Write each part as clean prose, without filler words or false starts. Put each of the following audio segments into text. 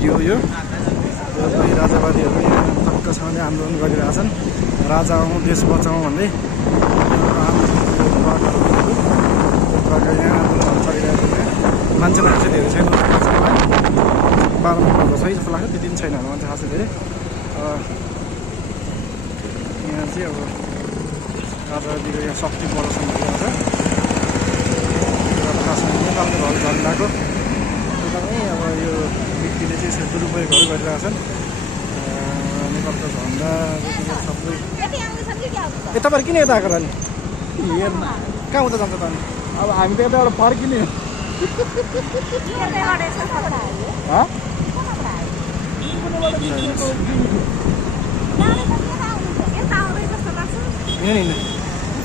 Video यो राजावादीहरू यहाँ धक्कसँगले आन्दोलन गरिरहेछन्। राजा आउँ देश बचाउँ भन्दै यहाँ आन्दोलन चलिरहेको छ। मान्छे चाहिँ धेरै छैन, 12 मिनटको छ जस्तो लाग्छ, त्यति पनि छैन होला मान्छे खासै धेरै। यहाँ चाहिँ अब राजावादीको यहाँ शक्ति प्रदर्शन भइरहेको छ। खासमा नेपालको घर झन्डाको एकदमै अब यो व्यक्तिले चाहिँ यसरी दुरुपयोगहरू गरिरहेछन्। नेपालको झन्डा सबै तपाईँहरू किन यता आएको र नि हेर्न कहाँ उता जान्छ त अनि? अब हामी त यताबाट फर्किने हो।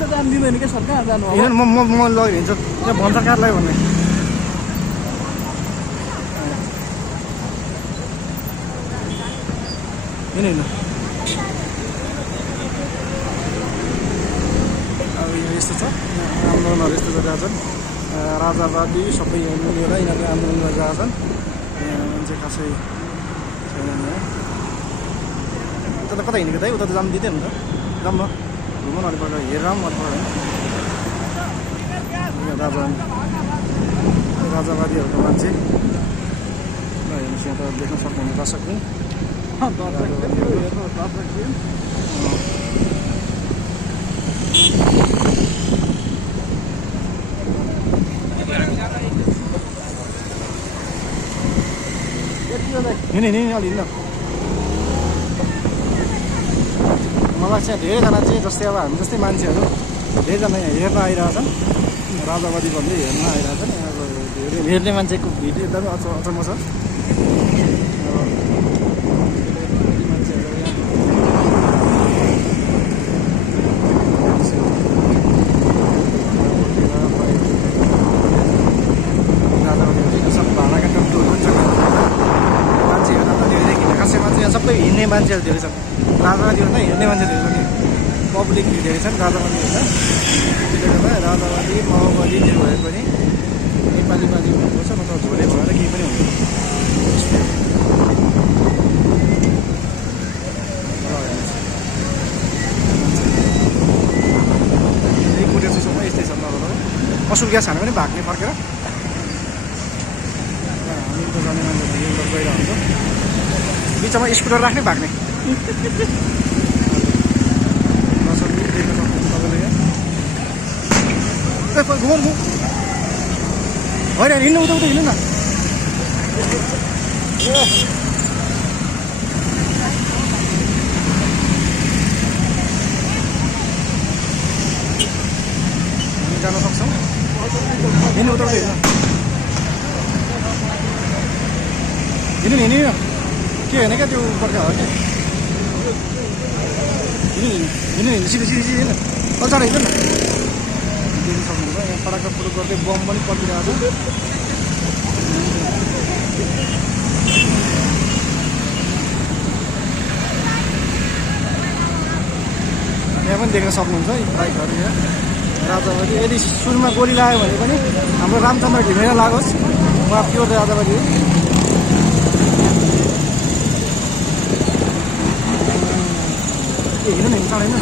जान्दिँदैन क्या सर, कहाँ जानु? म लगिदिन्छु यहाँ भन्छ कारलाई भन्ने। होइन अब यो यस्तो छ, आन्दोलनहरू यस्तो गरिरहेछन्। राजावादी सबै यहाँ मिलेर यिनीहरूले आन्दोलन गरिरहेछन्। यहाँ मान्छे खासै छैनन्। यहाँ उता त कता हिँडेको त है? उता त जानु दिँदैन नि त। जाऊँ न घुमौँ न अलिपल्ट, हेरेर पनि मन पऱ्यो। राजावादीहरूको मान्छे हेर्नुहोस्, यहाँ त देख्न सक्नुहुन्छ दर्शकले। हिँड्ने अलि हिँड्न मलाई चाहिँ धेरैजना चाहिँ जस्तै अब हामी जस्तै मान्छेहरू धेरैजना यहाँ हेर्न आइरहेछन्। राजावादी भन्दै हेर्न आइरहेछन्। अब धेरै हेर्ने मान्छेको भिड एकदमै अचम्म छ। सबै हिँड्ने मान्छेहरू धेरै छन्। राजावादीहरू त हिँड्ने मान्छे धेरै छन्, पब्लिक धेरै छन् राजावादीहरू त। त्यसले गर्दा राजावादी माओवादी जे भए पनि नेपाली बाजी हुनुपर्छ, नत्र झोले भएर केही पनि हुँदैन। यही कुटेर चाहिँ सबै यस्तै छ। असुल ग्यास हाने पनि भाग्ने फर्केर हामी त जाने मान्छे गइरहेको हुन्छ। बिचमा स्कुटर राख्ने भाग्ने देख्न सक्नुहुन्छ तपाईँले यहाँ। घुम होइन हिँड्नु, उता हिँड्नु न। हामी जान सक्छौँ। हिँड्नु उता हिँड्नु हिँड्नु हिँड्नु के होइन क्या त्यो पर्खा हो क्या। हिँड्नु सिधै हिँड्नु अल्छाडा हिँड्नु न। देख्न सक्नुहुन्छ यहाँ पटाका फुटुक गर्दै बम पनि पड्किरहेको छ। यहाँ पनि देख्न सक्नुहुन्छ बाइकहरू यहाँ राजावादी। यदि सुरुमा गोली लाग्यो भने पनि हाम्रो रामचन्द्र घिमिरे लागोस्, उहाँ प्योर राजावादी हो। हिँड्नु नि चाँडै न।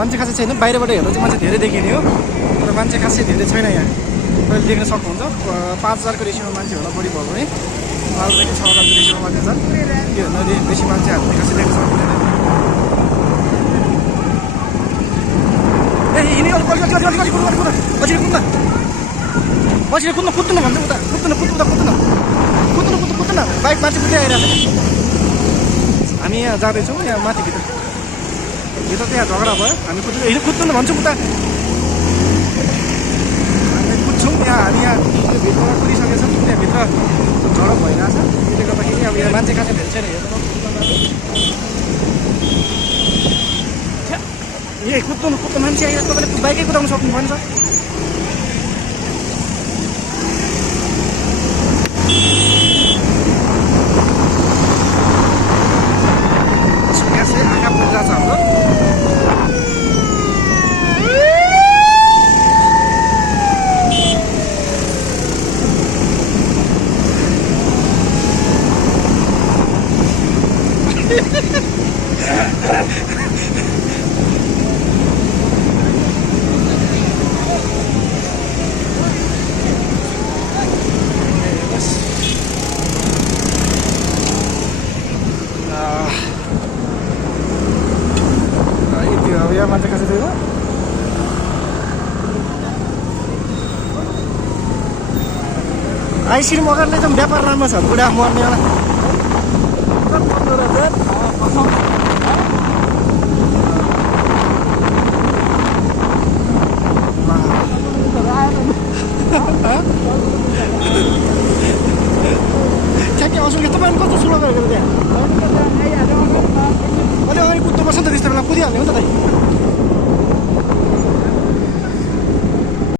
मान्छे खासै छैन, बाहिरबाट हेर्दा चाहिँ मान्छे धेरै देखिने हो, तर मान्छे खासै धेरै छैन यहाँ। तपाईँले देख्न सक्नुहुन्छ 5000को रेसियोमा मान्छे होला बढी भयो भने 5देखि 6000को रेसियोमा मान्छे छन्। त्यो हेर्न बेसी मान्छे हामीले खासै देख्न सक्दैन। ए हिँड्ने पछि कुद्नु भन्छ उता कुद्नु बाइक मान्छे कुद्दै आइरहेको छ। हामी यहाँ जाँदैछौँ, यहाँ माथि भित्र त्यहाँ झगडा भयो। हामी कुद्नु न भन्छौँ उता, हामी कुद्छौँ। हामी यहाँ भित्र कुदिसकेछौँ, त्यहाँभित्र झडप भइरहेछ। त्यसले गर्दाखेरि अब यहाँ मान्छे खासै धेरै छैन। ए कुद्नु मान्छे आइरहेको, तपाईँले बाइकै कुदाउनु सक्नु भन्छ। यसरी मगरले त व्यापार राम्रो छ बुढा मर्नेवाला ठ्याक्कै असुल तपाईँले कस्तो सुरु गरेको त्यहाँ अलिक अगाडि कुद्नुपर्छ नि त त्यस्तो बेला कुदिहाल्ने हो नि त